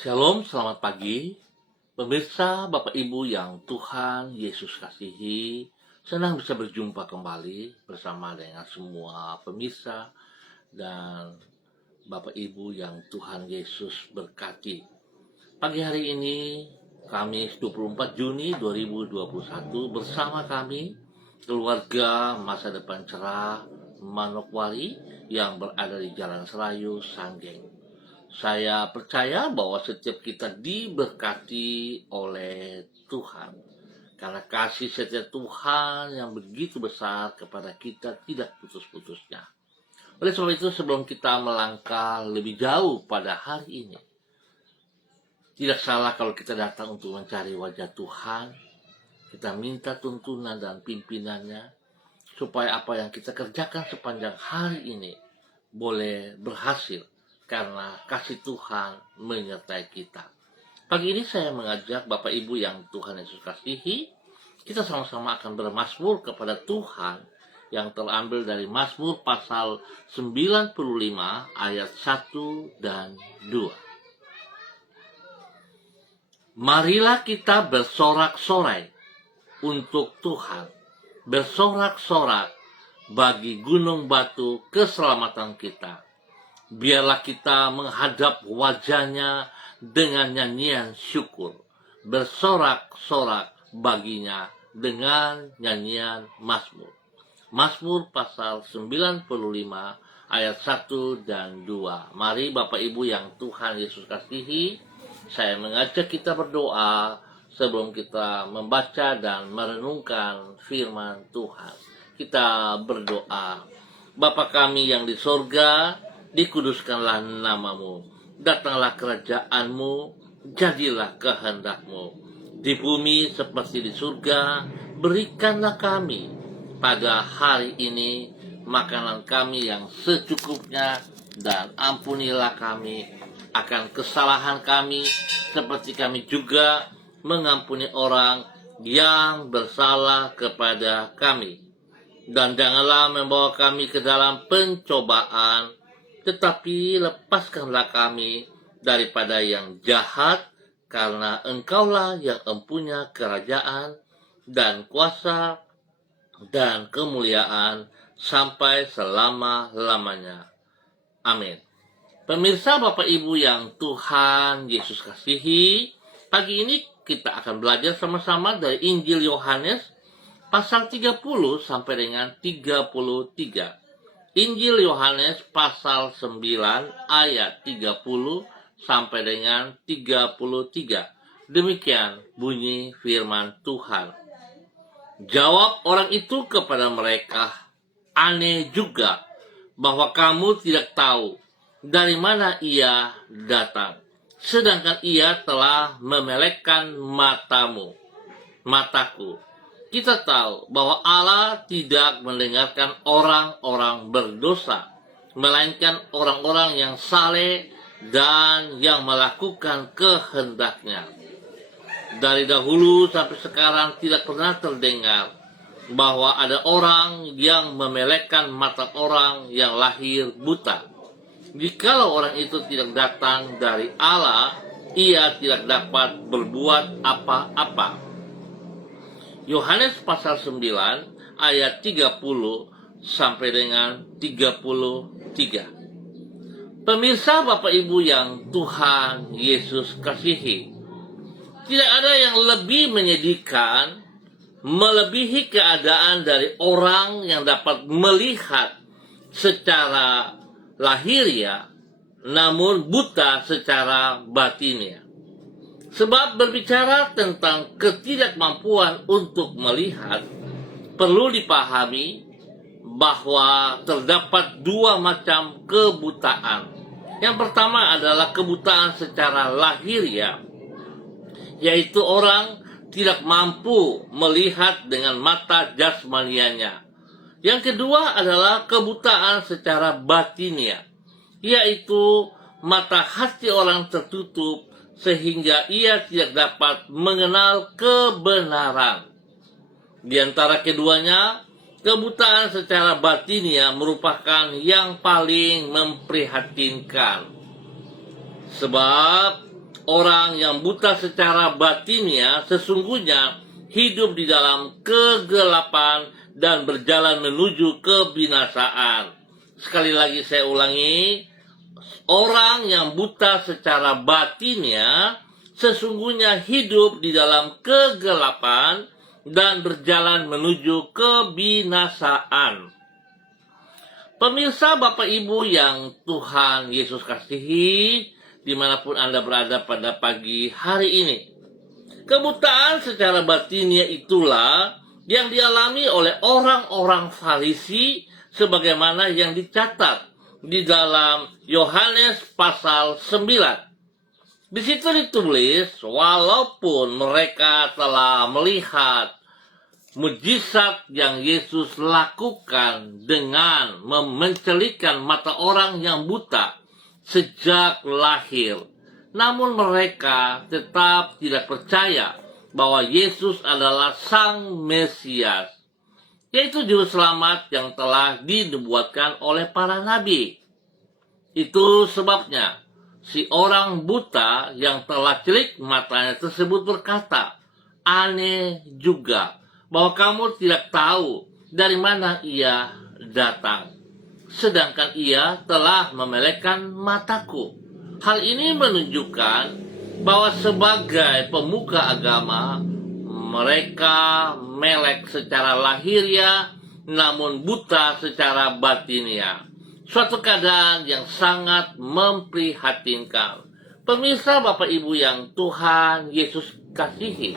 Shalom, selamat pagi. Pemirsa, Bapak Ibu yang Tuhan Yesus kasihi, senang bisa berjumpa kembali bersama dengan semua pemirsa dan Bapak Ibu yang Tuhan Yesus berkati. Pagi hari ini, Kamis 24 Juni 2021, bersama kami, keluarga Masa Depan Cerah Manokwari yang berada di Jalan Serayu, Sanggeng. Saya percaya bahwa setiap kita diberkati oleh Tuhan. Karena kasih setia Tuhan yang begitu besar kepada kita tidak putus-putusnya. Oleh sebab itu, sebelum kita melangkah lebih jauh pada hari ini, tidak salah kalau kita datang untuk mencari wajah Tuhan. Kita minta tuntunan dan pimpinannya, supaya apa yang kita kerjakan sepanjang hari ini boleh berhasil, karena kasih Tuhan menyertai kita. Pagi ini saya mengajak Bapak Ibu yang Tuhan Yesus kasihi, kita sama-sama akan bermazmur kepada Tuhan yang terambil dari Mazmur pasal 95 ayat 1 dan 2. Marilah kita bersorak-sorai untuk Tuhan, bersorak-sorak bagi gunung batu keselamatan kita. Biarlah kita menghadap wajahnya dengan nyanyian syukur, bersorak-sorak baginya dengan nyanyian mazmur. Mazmur pasal 95 ayat 1 dan 2. Mari Bapak Ibu yang Tuhan Yesus kasihi, saya mengajak kita berdoa sebelum kita membaca dan merenungkan firman Tuhan. Kita berdoa. Bapa kami yang di sorga, dikuduskanlah namamu, datanglah kerajaanmu, jadilah kehendakmu, di bumi seperti di surga. Berikanlah kami pada hari ini makanan kami yang secukupnya, dan ampunilah kami akan kesalahan kami, seperti kami juga mengampuni orang yang bersalah kepada kami. Dan janganlah membawa kami ke dalam pencobaan, tetapi lepaskanlah kami daripada yang jahat, karena Engkaulah yang empunya kerajaan dan kuasa dan kemuliaan sampai selama-lamanya. Amin. Pemirsa, Bapak Ibu yang Tuhan Yesus kasihi, pagi ini kita akan belajar sama-sama dari Injil Yohanes pasal 30 sampai dengan 33. Injil Yohanes pasal 9 ayat 30 sampai dengan 33. Demikian bunyi firman Tuhan. Jawab orang itu kepada mereka, "Aneh juga bahwa kamu tidak tahu dari mana ia datang, sedangkan ia telah memelekkan mataku. Kita tahu bahwa Allah tidak mendengarkan orang-orang berdosa, melainkan orang-orang yang saleh dan yang melakukan kehendaknya. Dari dahulu sampai sekarang tidak pernah terdengar bahwa ada orang yang memelekkan mata orang yang lahir buta. Jikalau orang itu tidak datang dari Allah, ia tidak dapat berbuat apa-apa." Yohanes pasal 9 ayat 30 sampai dengan 33. Pemirsa, Bapak Ibu yang Tuhan Yesus kasihi, tidak ada yang lebih menyedihkan melebihi keadaan dari orang yang dapat melihat secara lahiriah namun buta secara batinnya. Sebab berbicara tentang ketidakmampuan untuk melihat, perlu dipahami bahwa terdapat dua macam kebutaan. Yang pertama adalah kebutaan secara lahiriah, yaitu orang tidak mampu melihat dengan mata jasmanianya. Yang kedua adalah kebutaan secara batiniah, yaitu mata hati orang tertutup sehingga ia tidak dapat mengenal kebenaran. Di antara keduanya, kebutaan secara batiniah merupakan yang paling memprihatinkan. Sebab Orang yang buta secara batinnya sesungguhnya hidup di dalam kegelapan dan berjalan menuju kebinasaan. Sekali lagi saya ulangi, orang yang buta secara batinnya sesungguhnya hidup di dalam kegelapan dan berjalan menuju kebinasaan. Pemirsa, Bapak Ibu yang Tuhan Yesus kasihi, dimanapun Anda berada pada pagi hari ini, kebutaan secara batinnya itulah yang dialami oleh orang-orang Farisi sebagaimana yang dicatat di dalam Yohanes pasal 9. Di situ ditulis, walaupun mereka telah melihat mujizat yang Yesus lakukan dengan memencelikan mata orang yang buta sejak lahir, namun mereka tetap tidak percaya bahwa Yesus adalah Sang Mesias, yaitu Juru Selamat yang telah dinubuatkan oleh para nabi. Itu sebabnya si orang buta yang telah celik matanya tersebut berkata, aneh juga bahwa kamu tidak tahu dari mana ia datang, sedangkan ia telah memelekkan mataku. Hal ini menunjukkan bahwa sebagai pemuka agama, mereka melek secara lahiriah namun buta secara batinnya. Suatu keadaan yang sangat memprihatinkan. Pemirsa, Bapak Ibu yang Tuhan Yesus kasihi,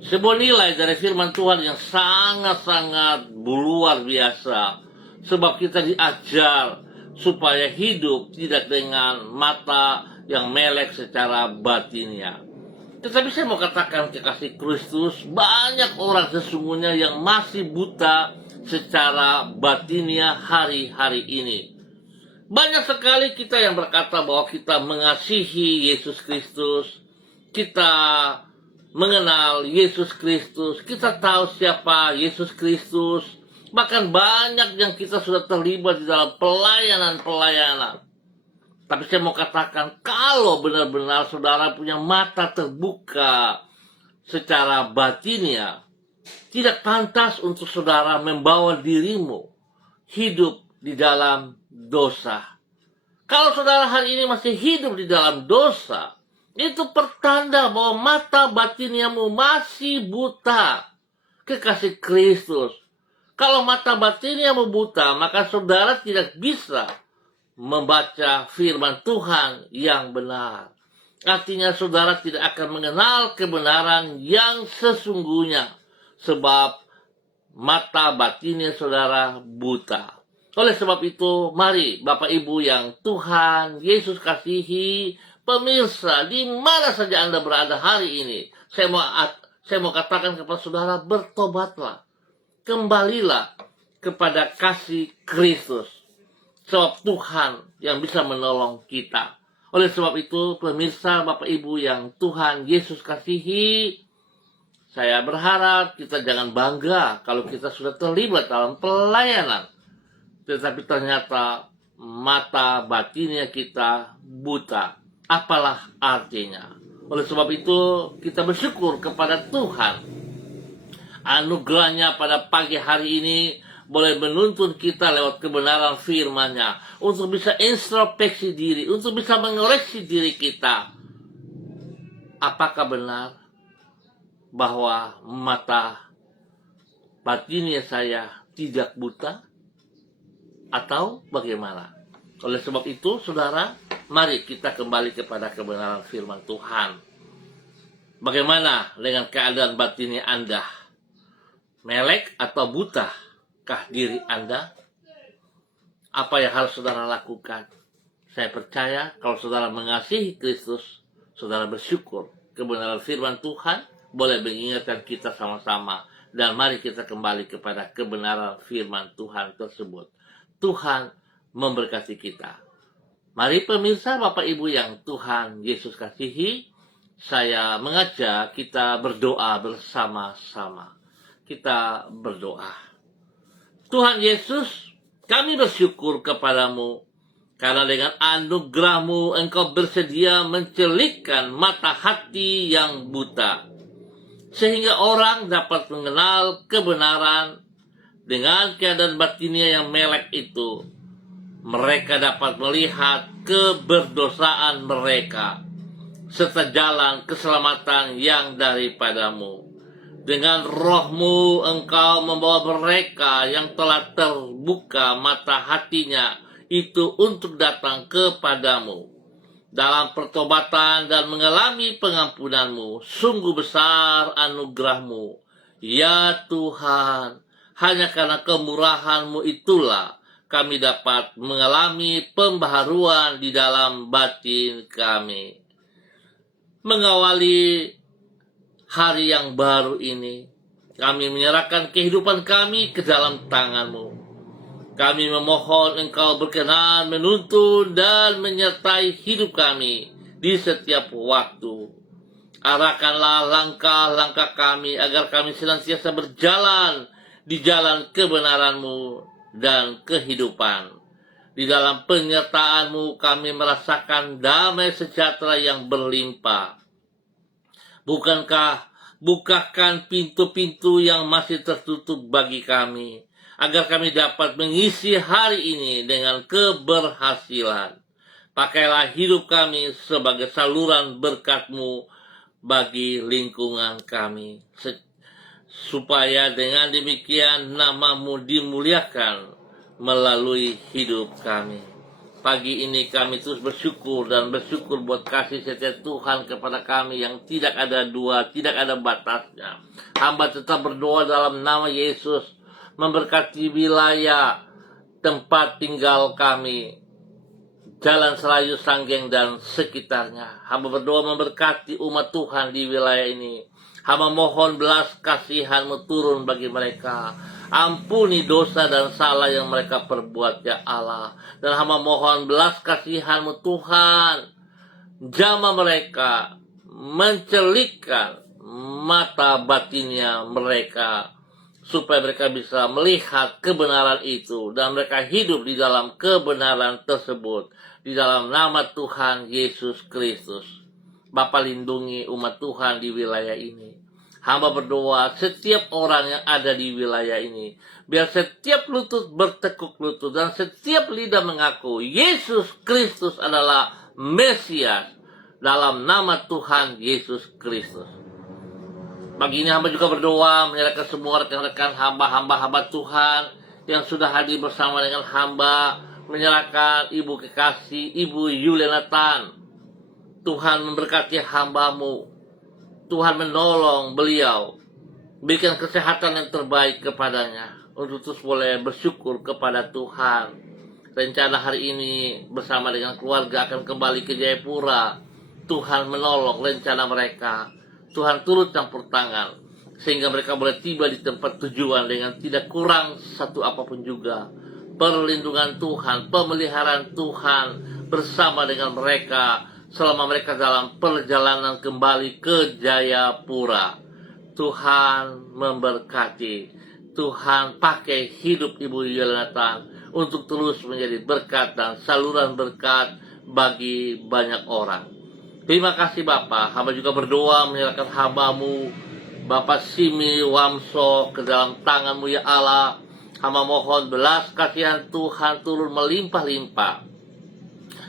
sebuah nilai dari firman Tuhan yang sangat-sangat luar biasa. Sebab kita diajar supaya hidup tidak dengan mata yang melek secara batinnya. Tetapi saya mau katakan kekasih Kristus, banyak orang sesungguhnya yang masih buta secara batinnya hari-hari ini. Banyak sekali kita yang berkata bahwa kita mengasihi Yesus Kristus, kita mengenal Yesus Kristus, kita tahu siapa Yesus Kristus, bahkan banyak yang kita sudah terlibat di dalam pelayanan-pelayanan. Tapi saya mau katakan, kalau benar-benar saudara punya mata terbuka secara batinnya, tidak pantas untuk saudara membawa dirimu hidup di dalam dosa. Kalau saudara hari ini masih hidup di dalam dosa, itu pertanda bahwa mata batinmu masih buta. Kekasih Kristus, kalau mata batinmu buta, maka saudara tidak bisa membaca firman Tuhan yang benar. Artinya saudara tidak akan mengenal kebenaran yang sesungguhnya, sebab mata batinnya saudara buta. Oleh sebab itu, mari Bapak Ibu yang Tuhan Yesus kasihi, pemirsa, di mana saja Anda berada hari ini, saya mau katakan kepada saudara, bertobatlah. Kembalilah kepada kasih Kristus. Sebab Tuhan yang bisa menolong kita. Oleh sebab itu, pemirsa, Bapak Ibu yang Tuhan Yesus kasihi, saya berharap kita jangan bangga kalau kita sudah terlibat dalam pelayanan, tetapi ternyata mata batinnya kita buta. Apalah artinya? Oleh sebab itu, kita bersyukur kepada Tuhan. Anugerahnya pada pagi hari ini boleh menuntun kita lewat kebenaran firman-Nya untuk bisa introspeksi diri, untuk bisa mengoreksi diri kita. Apakah benar bahwa mata batinnya saya tidak buta? Atau bagaimana? Oleh sebab itu, saudara, mari kita kembali kepada kebenaran firman Tuhan. Bagaimana dengan keadaan batinnya Anda? Melek atau butakah diri Anda? Apa yang harus saudara lakukan? Saya percaya kalau saudara mengasihi Kristus, saudara bersyukur kebenaran firman Tuhan boleh mengingatkan kita sama-sama. Dan mari kita kembali kepada kebenaran firman Tuhan tersebut. Tuhan memberkati kita. Mari pemirsa, Bapak Ibu yang Tuhan Yesus kasihi, saya mengajak kita berdoa bersama-sama. Kita berdoa. Tuhan Yesus, kami bersyukur kepadamu Karena dengan anugerah-Mu Engkau bersedia mencelikkan mata hati yang buta, sehingga orang dapat mengenal kebenaran. Dengan keadaan batinnya yang melek itu, mereka dapat melihat keberdosaan mereka, serta jalan keselamatan yang daripadamu. Dengan roh-Mu Engkau membawa mereka yang telah terbuka mata hatinya itu untuk datang kepadamu dalam pertobatan dan mengalami pengampunan-Mu. Sungguh besar anugerah-Mu, ya Tuhan. Hanya karena kemurahan-Mu itulah kami dapat mengalami pembaharuan di dalam batin kami. Mengawali hari yang baru ini, kami menyerahkan kehidupan kami ke dalam tangan-Mu. Kami memohon Engkau berkenan menuntun dan menyertai hidup kami di setiap waktu. Arahkanlah langkah-langkah kami agar kami senantiasa berjalan di jalan kebenaran-Mu dan kehidupan. Di dalam penyertaan-Mu kami merasakan damai sejahtera yang berlimpah. Bukakan pintu-pintu yang masih tertutup bagi kami, agar kami dapat mengisi hari ini dengan keberhasilan. Pakailah hidup kami sebagai saluran berkat-Mu bagi lingkungan kami, supaya dengan demikian nama-Mu dimuliakan melalui hidup kami. Pagi ini kami terus bersyukur buat kasih setia Tuhan kepada kami yang tidak ada dua, tidak ada batasnya. Hamba tetap berdoa dalam nama Yesus, memberkati wilayah tempat tinggal kami, Jalan Selayu, Sanggeng, dan sekitarnya. Hamba berdoa memberkati umat Tuhan di wilayah ini. Hamba mohon belas kasihan-Mu turun bagi mereka. Ampuni dosa dan salah yang mereka perbuat, ya Allah. Dan hamba mohon belas kasihan-Mu Tuhan, jamah mereka, mencelikkan mata batinnya mereka, supaya mereka bisa melihat kebenaran itu dan mereka hidup di dalam kebenaran tersebut. Di dalam nama Tuhan Yesus Kristus. Bapa, lindungi umat Tuhan di wilayah ini. Hamba berdoa setiap orang yang ada di wilayah ini, biar setiap lutut bertekuk lutut dan setiap lidah mengaku Yesus Kristus adalah Mesias, dalam nama Tuhan Yesus Kristus. Pagi ini hamba juga berdoa menyerahkan semua rekan-rekan hamba Tuhan yang sudah hadir bersama dengan hamba, menyerahkan Ibu Kekasih, Ibu Yuliana Tan. Tuhan memberkati hamba-Mu. Tuhan menolong beliau, berikan kesehatan yang terbaik kepadanya, untuk terus boleh bersyukur kepada Tuhan. Rencana hari ini bersama dengan keluarga akan kembali ke Jayapura. Tuhan menolong rencana mereka. Tuhan turut campur tangan, sehingga mereka boleh tiba di tempat tujuan dengan tidak kurang satu apapun juga. Perlindungan Tuhan, pemeliharaan Tuhan bersama dengan mereka selama mereka dalam perjalanan kembali ke Jayapura. Tuhan memberkati. Tuhan pakai hidup Ibu Yuliana untuk terus menjadi berkat dan saluran berkat bagi banyak orang. Terima kasih Bapa. Hamba juga berdoa menyerahkan hamba-Mu Bapak Simi Wamso ke dalam tangan-Mu, ya Allah. Hamba mohon belas kasihan Tuhan turun melimpah-limpah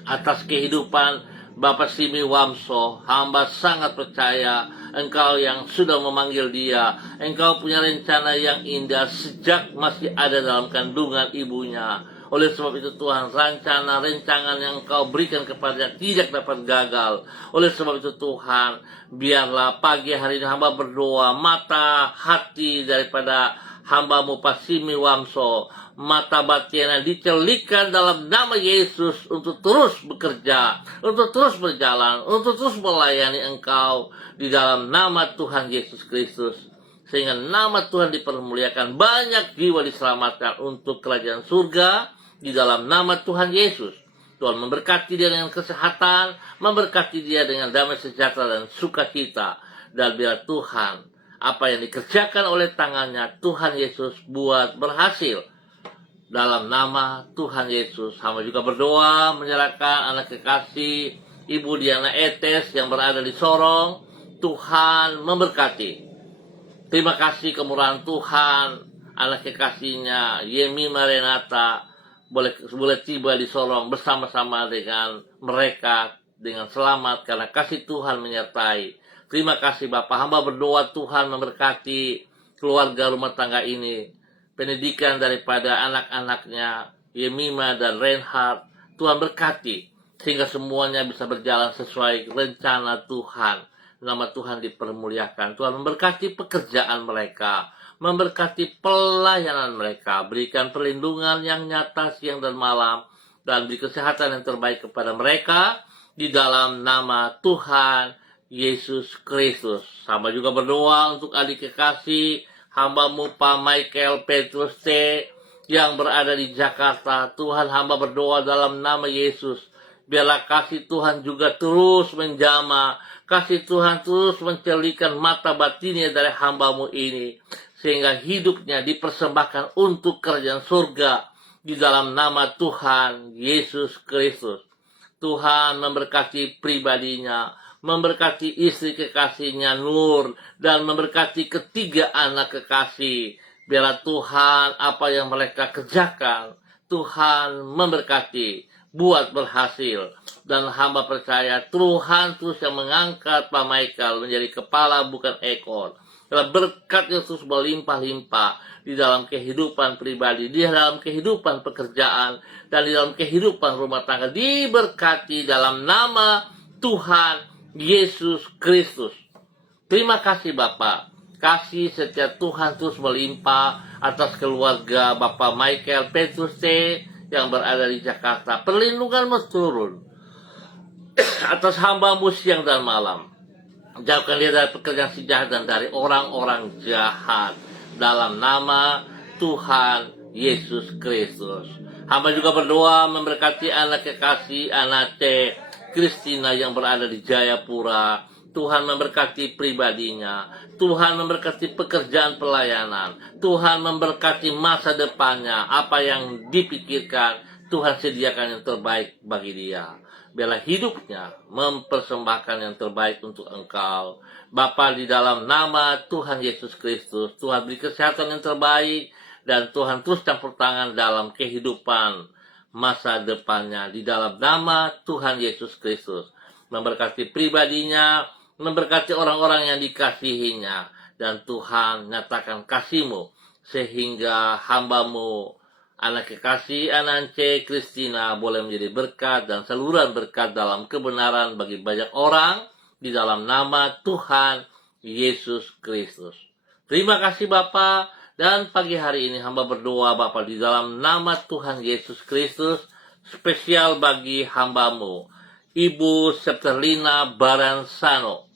atas kehidupan Bapak Simi Wamso. Hamba sangat percaya Engkau yang sudah memanggil dia. Engkau punya rencana yang indah sejak masih ada dalam kandungan ibunya. Oleh sebab itu Tuhan, rancangan yang Engkau berikan kepadanya tidak dapat gagal. Oleh sebab itu Tuhan, biarlah pagi hari ini hamba berdoa, mata hati daripada hamba-Mu Pak Simi Wamso, mata batinnya dicelikan dalam nama Yesus untuk terus bekerja, untuk terus berjalan, untuk terus melayani Engkau di dalam nama Tuhan Yesus Kristus. Sehingga nama Tuhan dipermuliakan, banyak jiwa diselamatkan untuk kerajaan surga di dalam nama Tuhan Yesus. Tuhan memberkati dia dengan kesehatan, memberkati dia dengan damai sejahtera dan sukacita. Dan biar Tuhan, apa yang dikerjakan oleh tangannya Tuhan Yesus buat berhasil dalam nama Tuhan Yesus. Hamba juga berdoa menyerahkan anak kekasih Ibu Diana Etes yang berada di Sorong. Tuhan memberkati. Terima kasih kemurahan Tuhan, anak kekasihnya Yemima Renata boleh tiba di Sorong bersama-sama dengan mereka dengan selamat karena kasih Tuhan menyertai. Terima kasih Bapak. Hamba berdoa Tuhan memberkati keluarga rumah tangga ini, pendidikan daripada anak-anaknya Yemima dan Reinhard. Tuhan berkati sehingga semuanya bisa berjalan sesuai rencana Tuhan. Nama Tuhan dipermuliakan. Tuhan memberkati pekerjaan mereka, memberkati pelayanan mereka, berikan perlindungan yang nyata siang dan malam, dan beri kesehatan yang terbaik kepada mereka di dalam nama Tuhan Yesus Kristus. Hamba juga berdoa untuk adik kekasih hambamu Pak Michael Petrus T yang berada di Jakarta. Tuhan, hamba berdoa dalam nama Yesus, biarlah kasih Tuhan juga terus menjamah, kasih Tuhan terus mencelikan mata batinnya dari hambamu ini, sehingga hidupnya dipersembahkan untuk kerajaan surga di dalam nama Tuhan Yesus Kristus. Tuhan memberkati pribadinya, memberkati istri kekasihnya Nur, dan memberkati ketiga anak kekasih. Biarlah Tuhan apa yang mereka kerjakan, Tuhan memberkati, buat berhasil. Dan hamba percaya Tuhan terus yang mengangkat Pak Michael menjadi kepala bukan ekor. Dalam berkat yang terus berlimpah-limpah di dalam kehidupan pribadi, di dalam kehidupan pekerjaan, dan di dalam kehidupan rumah tangga, diberkati dalam nama Tuhan Yesus Kristus. Terima kasih Bapak. Kasih setiap Tuhan terus melimpah atas keluarga Bapak Michael Petrus T yang berada di Jakarta. Perlindungan turun atas hambamu siang dan malam. Jauhkan dia dari pekerjaan si jahat dan dari orang-orang jahat. Dalam nama Tuhan Yesus Kristus. Hamba juga berdoa memberkati anak kekasih Anate Kristina yang berada di Jayapura. Tuhan memberkati pribadinya. Tuhan memberkati pekerjaan pelayanan. Tuhan memberkati masa depannya. Apa yang dipikirkan, Tuhan sediakan yang terbaik bagi dia. Biarlah hidupnya mempersembahkan yang terbaik untuk Engkau. Bapa, di dalam nama Tuhan Yesus Kristus, Tuhan beri kesehatan yang terbaik, dan Tuhan terus campur tangan dalam kehidupan masa depannya. Di dalam nama Tuhan Yesus Kristus, memberkati pribadinya, memberkati orang-orang yang dikasihinya, dan Tuhan nyatakan kasih-Mu sehingga hambamu anak kekasih Anance Kristina boleh menjadi berkat dan saluran berkat dalam kebenaran bagi banyak orang di dalam nama Tuhan Yesus Kristus. Terima kasih Bapa, dan pagi hari ini hamba berdoa Bapa di dalam nama Tuhan Yesus Kristus, spesial bagi hambamu Ibu Septerlina Baransano,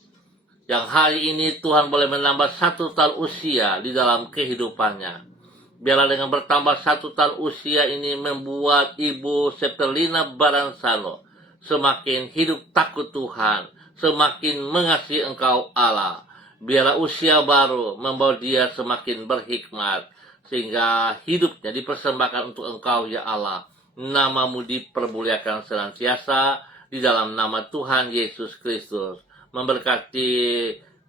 yang hari ini Tuhan boleh menambah 1 tahun usia di dalam kehidupannya. Biarlah dengan bertambah 1 tahun usia ini membuat Ibu Septerlina Baransano semakin hidup takut Tuhan, semakin mengasihi Engkau Allah. Biarlah usia baru membawa dia semakin berhikmat, sehingga hidupnya dipersembahkan untuk Engkau ya Allah. Nama-Mu dipermuliakan senantiasa di dalam nama Tuhan Yesus Kristus. Memberkati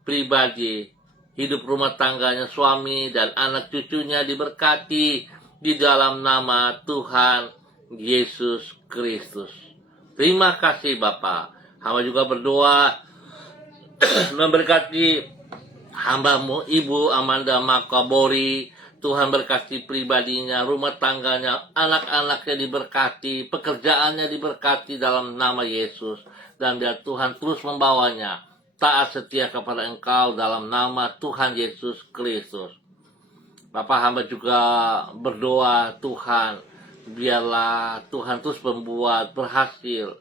pribadi, hidup rumah tangganya suami dan anak cucunya diberkati di dalam nama Tuhan Yesus Kristus. Terima kasih Bapa. Hamba juga berdoa memberkati hambamu Ibu Amanda Makabori. Tuhan berkati pribadinya, rumah tangganya, anak-anaknya diberkati, pekerjaannya diberkati dalam nama Yesus. Dan biar Tuhan terus membawanya taat setia kepada Engkau dalam nama Tuhan Yesus Kristus. Bapak, hamba juga berdoa Tuhan, biarlah Tuhan terus membuat berhasil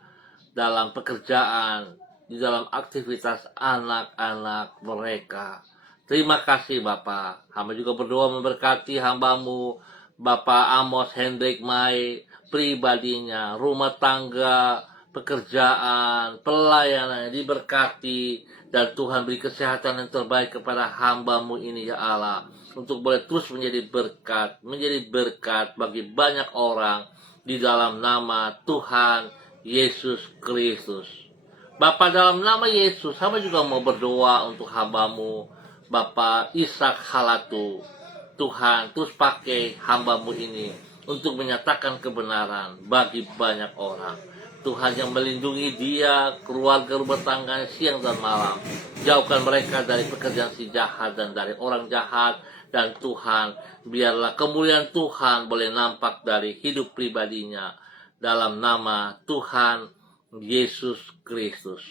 dalam pekerjaan, di dalam aktivitas anak-anak mereka. Terima kasih Bapak. Hamba juga berdoa memberkati hambamu Bapak Amos Hendrik Mai, pribadinya, rumah tangga, pekerjaan, pelayanan diberkati, dan Tuhan beri kesehatan yang terbaik kepada hambamu ini ya Allah. untuk boleh terus menjadi berkat bagi banyak orang di dalam nama Tuhan Yesus Kristus. Bapa, dalam nama Yesus, hamba juga mau berdoa untuk hambamu, Bapak Ishak Halatu. Tuhan, terus pakai hambamu ini untuk menyatakan kebenaran bagi banyak orang. Tuhan yang melindungi dia, keluarga rumah tangganya siang dan malam. Jauhkan mereka dari pekerjaan si jahat dan dari orang jahat. Dan Tuhan, biarlah kemuliaan Tuhan boleh nampak dari hidup pribadinya. Dalam nama Tuhan Yesus Kristus.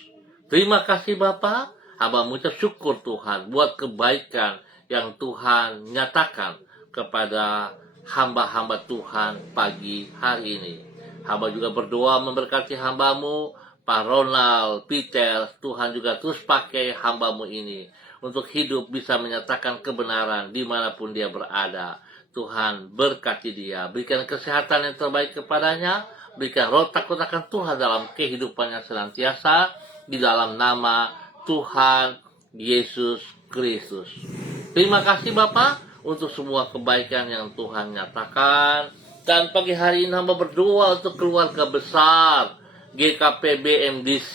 Terima kasih Bapa. Hamba mengucap syukur Tuhan buat kebaikan yang Tuhan nyatakan kepada hamba-hamba Tuhan pagi hari ini. Hamba juga berdoa memberkati hambamu, Pak Ronald, Peter. Tuhan juga terus pakai hambamu ini untuk hidup bisa menyatakan kebenaran dimanapun dia berada. Tuhan berkati dia, berikan kesehatan yang terbaik kepadanya, berikan roh takut akan Tuhan dalam kehidupannya senantiasa, di dalam nama Tuhan Yesus Kristus. Terima kasih Bapak untuk semua kebaikan yang Tuhan nyatakan. Dan pagi hari ini hamba berdoa untuk keluarga besar GKP BMDC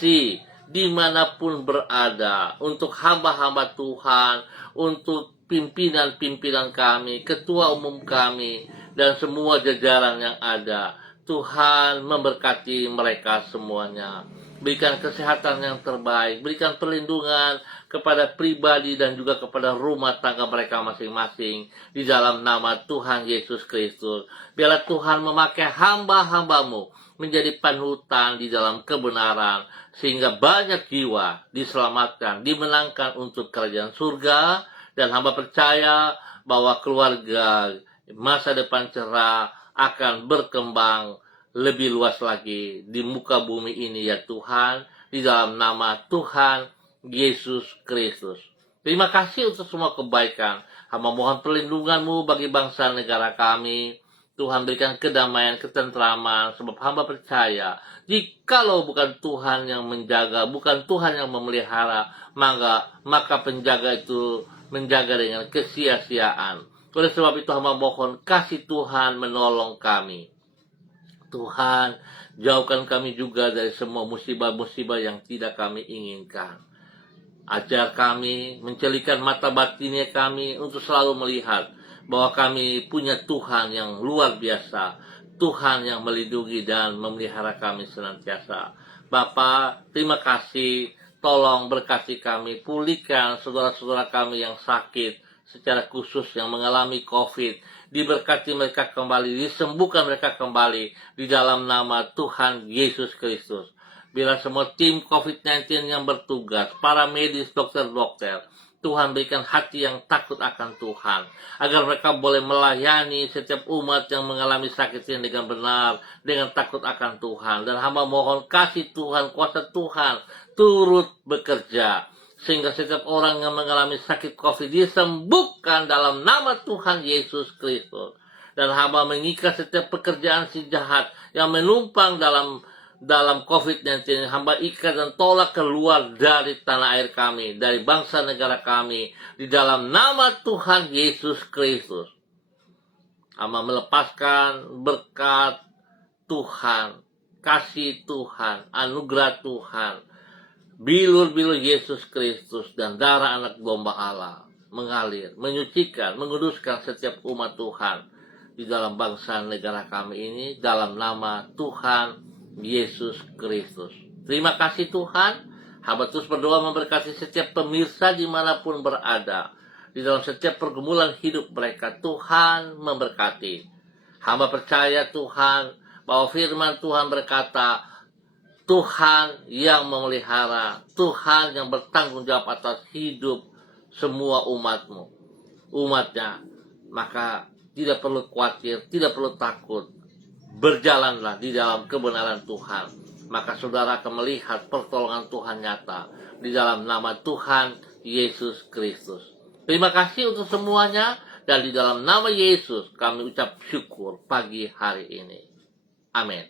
dimanapun berada, untuk hamba-hamba Tuhan, untuk pimpinan-pimpinan kami, ketua umum kami, dan semua jajaran yang ada. Tuhan memberkati mereka semuanya. Berikan kesehatan yang terbaik, berikan perlindungan kepada pribadi dan juga kepada rumah tangga mereka masing-masing di dalam nama Tuhan Yesus Kristus. Biarlah Tuhan memakai hamba-hambamu menjadi panutan di dalam kebenaran, sehingga banyak jiwa diselamatkan, dimenangkan untuk kerajaan surga. Dan hamba percaya bahwa keluarga masa depan cerah akan berkembang lebih luas lagi di muka bumi ini ya Tuhan, di dalam nama Tuhan Yesus Kristus. Terima kasih untuk semua kebaikan. Hamba mohon perlindungan-Mu bagi bangsa negara kami. Tuhan berikan kedamaian, ketentraman, sebab hamba percaya jikalau bukan Tuhan yang menjaga, bukan Tuhan yang memelihara, maka penjaga itu menjaga dengan kesia-siaan. Oleh sebab itu hamba mohon kasih Tuhan menolong kami. Tuhan, jauhkan kami juga dari semua musibah-musibah yang tidak kami inginkan. Ajar kami, mencelikan mata batinnya kami untuk selalu melihat bahwa kami punya Tuhan yang luar biasa, Tuhan yang melindungi dan memelihara kami senantiasa. Bapa, terima kasih, tolong berkati kami, pulihkan saudara-saudara kami yang sakit, secara khusus yang mengalami COVID, diberkati mereka kembali, disembuhkan mereka kembali di dalam nama Tuhan Yesus Kristus. Bila semua tim COVID-19 yang bertugas, para medis, dokter-dokter, Tuhan berikan hati yang takut akan Tuhan, agar mereka boleh melayani setiap umat yang mengalami sakit ini dengan benar, dengan takut akan Tuhan. Dan hamba mohon kasih Tuhan, kuasa Tuhan turut bekerja, sehingga setiap orang yang mengalami sakit COVID disembuhkan dalam nama Tuhan Yesus Kristus. Dan hamba mengikat setiap pekerjaan si jahat yang menumpang dalam COVID-19, hamba ikat dan tolak keluar dari tanah air kami, dari bangsa negara kami, di dalam nama Tuhan Yesus Kristus. Hamba melepaskan berkat Tuhan, kasih Tuhan, anugerah Tuhan, bilur-bilur Yesus Kristus dan darah anak domba Allah mengalir, menyucikan, menguduskan setiap umat Tuhan di dalam bangsa negara kami ini, dalam nama Tuhan Yesus Kristus. Terima kasih Tuhan. Hamba terus berdoa memberkati setiap pemirsa dimanapun berada, di dalam setiap pergumulan hidup mereka. Tuhan memberkati. Hamba percaya Tuhan bahwa firman Tuhan berkata, Tuhan yang memelihara, Tuhan yang bertanggung jawab atas hidup semua umatnya. Maka tidak perlu khawatir, tidak perlu takut. Berjalanlah di dalam kebenaran Tuhan. Maka saudara akan melihat pertolongan Tuhan nyata di dalam nama Tuhan Yesus Kristus. Terima kasih untuk semuanya. Dan di dalam nama Yesus kami ucap syukur pagi hari ini. Amin.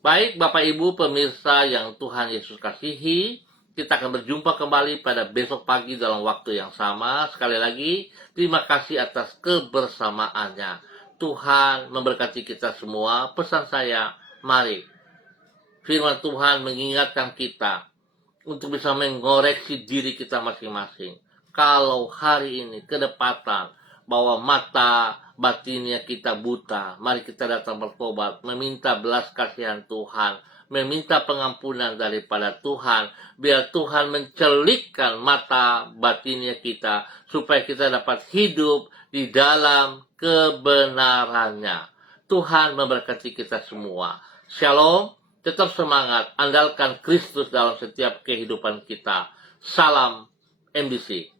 Baik Bapak Ibu pemirsa yang Tuhan Yesus kasihi, Kita akan berjumpa kembali pada besok pagi dalam waktu yang sama. Sekali lagi, terima kasih atas kebersamaannya. Tuhan memberkati kita semua. Pesan saya, mari. Firman Tuhan mengingatkan kita untuk bisa mengoreksi diri kita masing-masing. Kalau hari ini kedapatan bahwa mata batinnya kita buta, mari kita datang bertobat, meminta belas kasihan Tuhan, meminta pengampunan daripada Tuhan, biar Tuhan mencelikkan mata batinnya kita, supaya kita dapat hidup di dalam kebenarannya. Tuhan memberkati kita semua. Shalom, tetap semangat, andalkan Kristus dalam setiap kehidupan kita. Salam MBC.